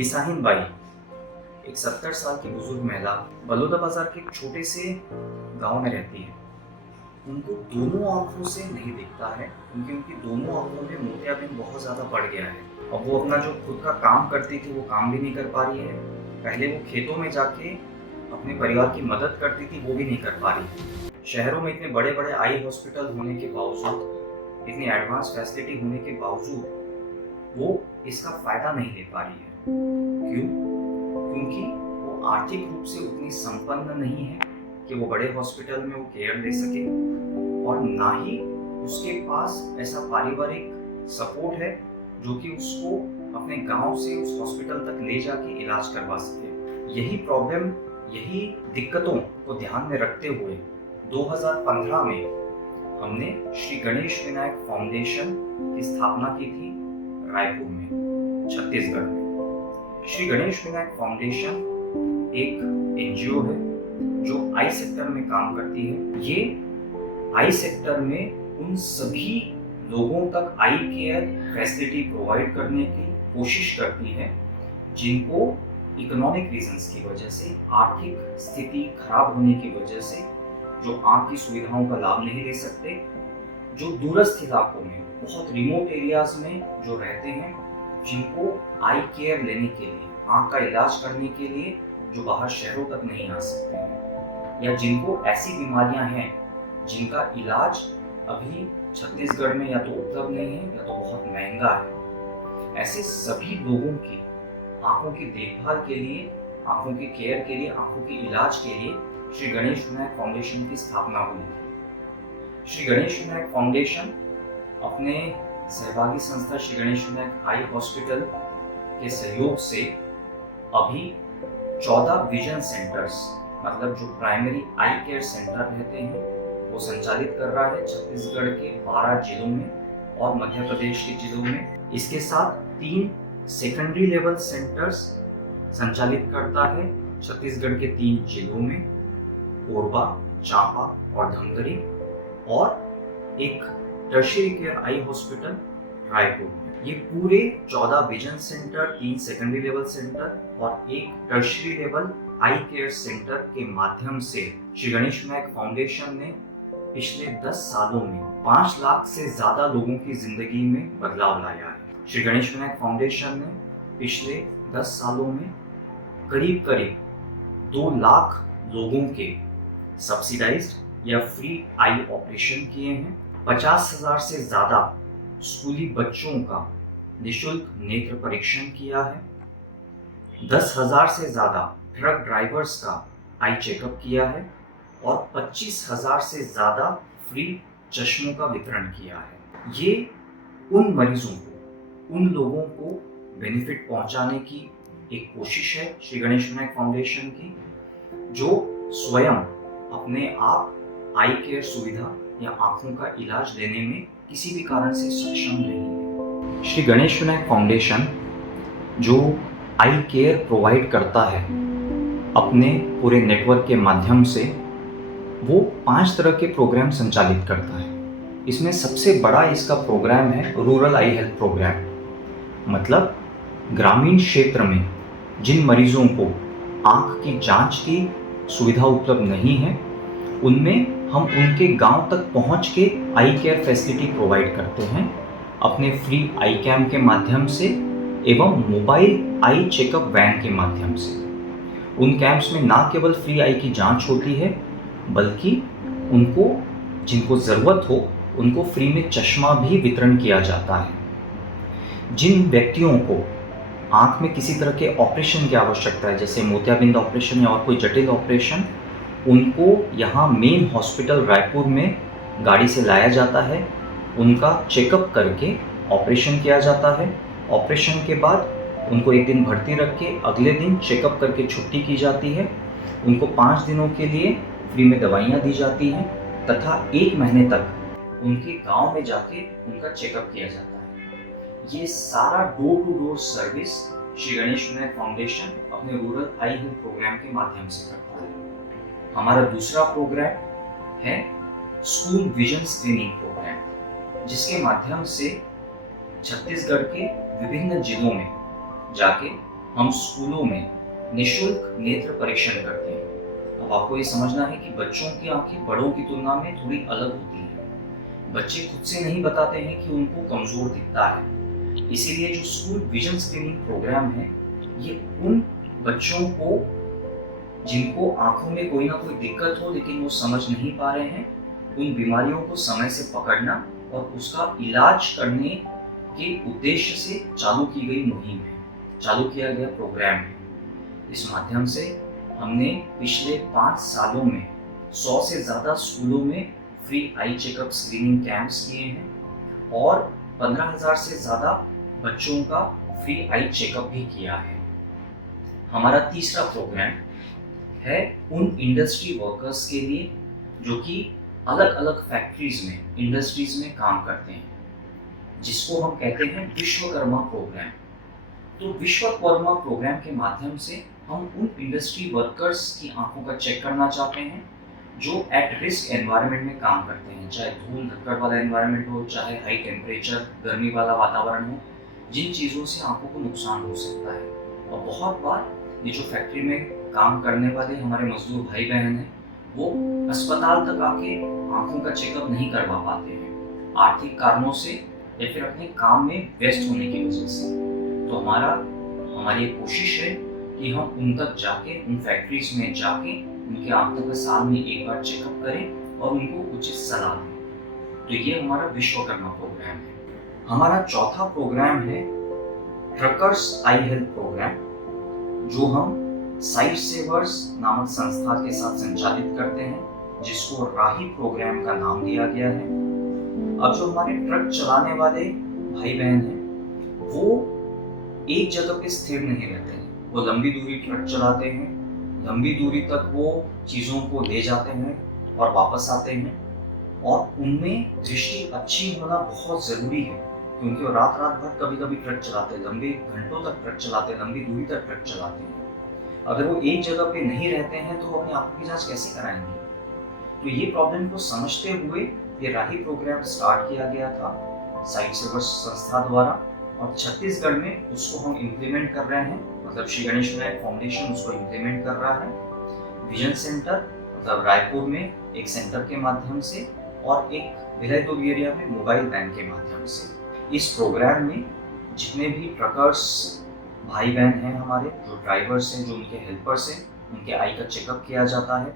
Bisahin by एक 70 साल की बुजुर्ग महिला बलौदाबाजार के एक छोटे से गांव में रहती है। उनको दोनों आंखों से नहीं दिखता है क्योंकि उनकी दोनों आंखों में मोतियाबिंद बहुत ज्यादा बढ़ गया है। अब वो अपना जो खुद का काम करती थी वो काम भी नहीं कर पा रही है। पहले वो खेतों में जाके अपने परिवार की मदद करती थी, वो भी नहीं कर पा रही है। शहरों में इतने बड़े बड़े आई हॉस्पिटल होने के बावजूद, इतनी एडवांस फैसिलिटी होने के बावजूद वो इसका फायदा नहीं ले पा रही है। क्यों? क्योंकि वो आर्थिक रूप से उतनी संपन्न नहीं है कि वो बड़े हॉस्पिटल में वो केयर ले सके, और ना ही उसके पास ऐसा पारिवारिक सपोर्ट है जो कि उसको अपने गांव से उस हॉस्पिटल तक ले जाके इलाज करवा सके। यही प्रॉब्लम, यही दिक्कतों को ध्यान में रखते हुए 2015 में हमने श्री गणेश विनायक फाउंडेशन की स्थापना की थी रायपुर में, छत्तीसगढ़ में। श्री गणेश विनायक फाउंडेशन एक एनजीओ है जो आई सेक्टर में काम करती है। ये आई सेक्टर में उन सभी लोगों तक आई केयर फैसिलिटी प्रोवाइड करने की कोशिश करती है जिनको इकोनॉमिक रीजंस की वजह से, आर्थिक स्थिति खराब होने की वजह से जो आंख की सुविधाओं का लाभ नहीं ले सकते, जो दूरस्थ इलाकों में, बहुत रिमोट एरियाज में जो रहते हैं, जिनको आई केयर लेने के लिए, आंख का इलाज करने के लिए जो बाहर शहरों तक नहीं आ सकते हैं, या जिनको ऐसी बीमारियां हैं जिनका इलाज अभी छत्तीसगढ़ में या तो उपलब्ध नहीं है या तो बहुत महंगा है। ऐसे सभी लोगों की आंखों की देखभाल के लिए, आंखों की केयर के लिए, आंखों के इलाज के लिए श्री गणेश विनायक फाउंडेशन की स्थापना हुई थी। श्री गणेश विनायक फाउंडेशन अपने सहभागी संस्था श्री गणेश विनायक आई हॉस्पिटल के सहयोग से अभी 14 विजन सेंटर्स, मतलब जो प्राइमरी आई केयर सेंटर रहते हैं, वो संचालित कर रहा है छत्तीसगढ़ के 12 जिलों में और मध्य प्रदेश के जिलों में। इसके साथ 3 सेकेंडरी लेवल सेंटर्स संचालित करता है छत्तीसगढ़ के 3 जिलों में, कोरबा, चांपा और धमतरी, और एक tertiary care eye hospital Raipur में। ये पूरे 14 vision centre, 3 secondary level centre और एक tertiary level I care centre के माध्यम से श्री गणेश विनायक फाउंडेशन ने पिछले 10 सालों में 5 लाख से ज्यादा लोगों की जिंदगी में बदलाव लाया है। श्री गणेश विनायक फाउंडेशन ने पिछले 10 सालों में करीब 2 लाख लोगों के सब्सिडाइज्ड या फ्री आई ऑपरेशन किए हैं। 50,000 से ज्यादा स्कूली बच्चों का निःशुल्क नेत्र परीक्षण किया है। 10,000 से ज्यादा ट्रक ड्राइवर्स का आई चेकअप किया है और 25,000 से ज्यादा फ्री चश्मों का वितरण किया है। ये उन मरीजों को, उन लोगों को बेनिफिट पहुंचाने की एक कोशिश है श्री गणेश विनायक फाउंडेशन की, जो स्वयं अपने आप आई केयर सुविधा या आंखों का इलाज लेने में किसी भी कारण से सक्षम नहीं है। श्री गणेश विनायक फाउंडेशन जो आई केयर प्रोवाइड करता है अपने पूरे नेटवर्क के माध्यम से, वो 5 तरह के प्रोग्राम संचालित करता है। इसमें सबसे बड़ा इसका प्रोग्राम है रूरल आई हेल्थ प्रोग्राम। मतलब ग्रामीण क्षेत्र में जिन मरीजों को आँख की जांच की सुविधा उपलब्ध नहीं है, उनमें हम उनके गांव तक पहुंच के आई केयर फैसिलिटी प्रोवाइड करते हैं अपने फ्री आई कैम के माध्यम से एवं मोबाइल आई चेकअप वैन के माध्यम से। उन कैंप्स में ना केवल फ्री आई की जांच होती है, बल्कि उनको, जिनको ज़रूरत हो, उनको फ्री में चश्मा भी वितरण किया जाता है। जिन व्यक्तियों को आँख में किसी तरह के ऑपरेशन की आवश्यकता है, जैसे मोतियाबिंद ऑपरेशन या और कोई जटिल ऑपरेशन, उनको यहाँ मेन हॉस्पिटल रायपुर में गाड़ी से लाया जाता है, उनका चेकअप करके ऑपरेशन किया जाता है। ऑपरेशन के बाद उनको एक दिन भर्ती रख के अगले दिन चेकअप करके छुट्टी की जाती है। उनको 5 दिनों के लिए फ्री में दवाइयाँ दी जाती हैं तथा 1 महीने तक उनके गांव में जाके उनका चेकअप किया जाता है। ये सारा door to door service Shri Ganesh Vinayak foundation अपने रूरल आई हेल्थ प्रोग्राम के माध्यम से करता है। हमारा दूसरा प्रोग्राम है स्कूल विजन स्क्रीनिंग प्रोग्राम, जिसके माध्यम से छत्तीसगढ़ के विभिन्न जिलों में जाके हम स्कूलों में निःशुल्क नेत्र परीक्षण करते हैं। अब आपको ये समझना है कि बच्चों की आंखें बड़ों की तुलना में थोड़ी अलग होती हैं। बच्चे खुद से नहीं बताते हैं कि उनको कमजोर दिखता है। इसीलिए जो स्कूल विजन स्क्रीनिंग प्रोग्राम है, ये उन बच्चों को जिनको आंखों में कोई ना कोई दिक्कत हो लेकिन वो समझ नहीं पा रहे हैं, उन बीमारियों को समय से पकड़ना और उसका इलाज करने के उद्देश्य से चालू की गई मुहिम है, चालू किया गया प्रोग्राम है। इस माध्यम से हमने पिछले 5 सालों में 100 से ज़्यादा स्कूलों में free eye checkup screening camps किए हैं और 15,000 से ज़्यादा बच्चों का फ्री आई चेकअप भी किया है। हमारा तीसरा प्रोग्राम है उन इंडस्ट्री वर्कर्स के लिए जो कि अलग अलग फैक्ट्रीज में, इंडस्ट्रीज में काम करते हैं, जिसको हम कहते हैं विश्वकर्मा प्रोग्राम। तो विश्वकर्मा प्रोग्राम के माध्यम से हम उन इंडस्ट्री वर्कर्स की आंखों का चेक करना चाहते हैं जो एट रिस्क एनवायरनमेंट में काम करते हैं, चाहे धूल धक्कड़ वाला एनवायरनमेंट हो, चाहे हाई टेम्परेचर गर्मी वाला वातावरण हो, जिन चीज़ों से आंखों को नुकसान हो सकता है। और बहुत बार ये जो फैक्ट्री में काम करने वाले हमारे मजदूर भाई बहन हैं, वो अस्पताल तक आके आंखों का चेकअप नहीं करवा पाते हैं, आर्थिक कारणों से या फिर अपने काम में व्यस्त होने की वजह से। तो हमारी एक कोशिश है कि हम उन तक जाके, उन फैक्ट्रीज में जाके उनकी आंखों का साल में एक बार चेकअप करें और उनको उचित सलाह दें। तो ये हमारा विश्वकर्मा प्रोग्राम है। हमारा चौथा प्रोग्राम है ट्रकर्स आई हेल्थ प्रोग्राम, जो हम साइट सेवर्स नामक संस्था के साथ संचालित करते हैं, जिसको राही प्रोग्राम का नाम दिया गया है। अब जो हमारे ट्रक चलाने वाले भाई बहन हैं, वो एक जगह पे स्थिर नहीं रहते हैं, वो लंबी दूरी ट्रक चलाते हैं, लंबी दूरी तक वो चीज़ों को ले जाते हैं और वापस आते हैं, और उनमें दृष्टि अच्छी होना बहुत ज़रूरी है, क्योंकि वो रात भर कभी कभी ट्रक चलाते हैं, लंबे घंटों तक ट्रक चलाते हैं, लंबी दूरी तक ट्रक चलाते हैं। अगर वो एक जगह पे नहीं रहते हैं तो वो अपनी आंखों की जांच कैसे कराएंगे? तो ये प्रॉब्लम को समझते हुए ये राही प्रोग्राम स्टार्ट किया गया था साइट सेवर्स संस्था द्वारा, और छत्तीसगढ़ में उसको हम इम्प्लीमेंट कर रहे हैं। मतलब श्री गणेश विनायक फाउंडेशन उसको इम्प्लीमेंट कर रहा है विजन सेंटर, मतलब रायपुर में एक सेंटर के माध्यम से, और एक भिलाई दुर्ग एरिया में मोबाइल वैन के माध्यम से। इस प्रोग्राम में जितने भी ट्रकर्स भाई बहन हैं हमारे, जो ड्राइवर्स हैं, जो उनके हेल्पर्स हैं, उनके आई का चेकअप किया जाता है।